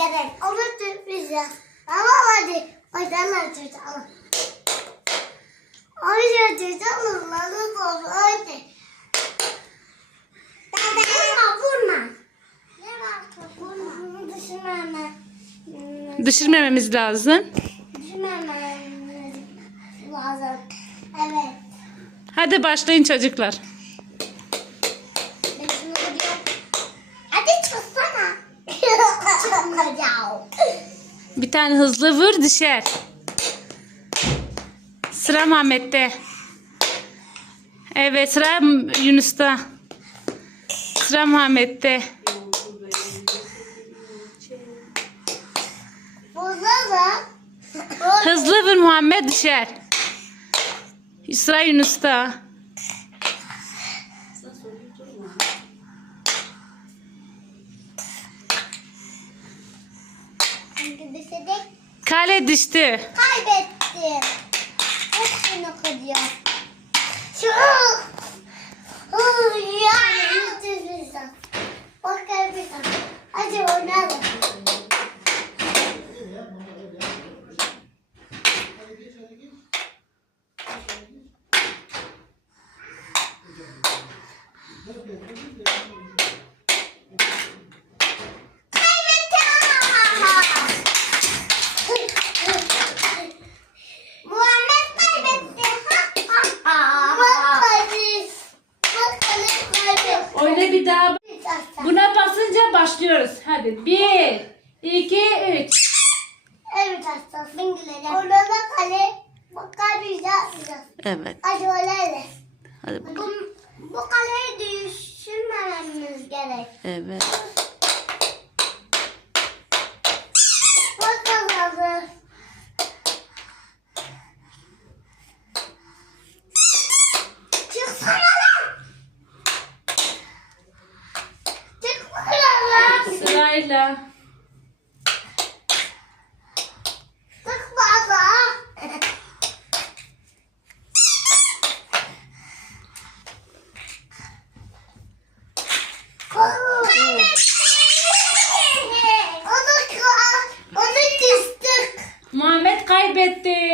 gerek. Onu tutmayacağız. Tamam hadi. Hadi tutalım. Hadi tutalım. Hadi tutalım. Hadi. Vurma vurma. Ne var? Vurma. Düşünmeme. Düşürmememiz lazım. Düşünmeme lazım. Evet. Hadi başlayın çocuklar. Bir tane hızlı vur düşer. Sıra Muhammed'de. Evet sıra Yunus'ta. Sıra da. Hızlı vur Muhammed düşer. Sıra Yunus'ta. Kale düştü. Kaybettim. Hepsini kırıyor. Çok. Yüz. Bak kaybettim. Hadi oynayalım. Kaybettim. Muhammed kaybetti. Ha, ha, ha. Bak Aziz. Bak Aziz Oyna bir daha. Bir. Buna basınca başlıyoruz. Hadi bir, iki, üç. Evet hastasın gülerim. Orada da kale. Bak kaybedeceğiz. Evet. Hadi öyle. Hadi Bu, bu kaleyi düşünmememiz gerek. Evet. Leyla. Bak baba. Onu, onu, onu kıstık. Muhammed kaybetti.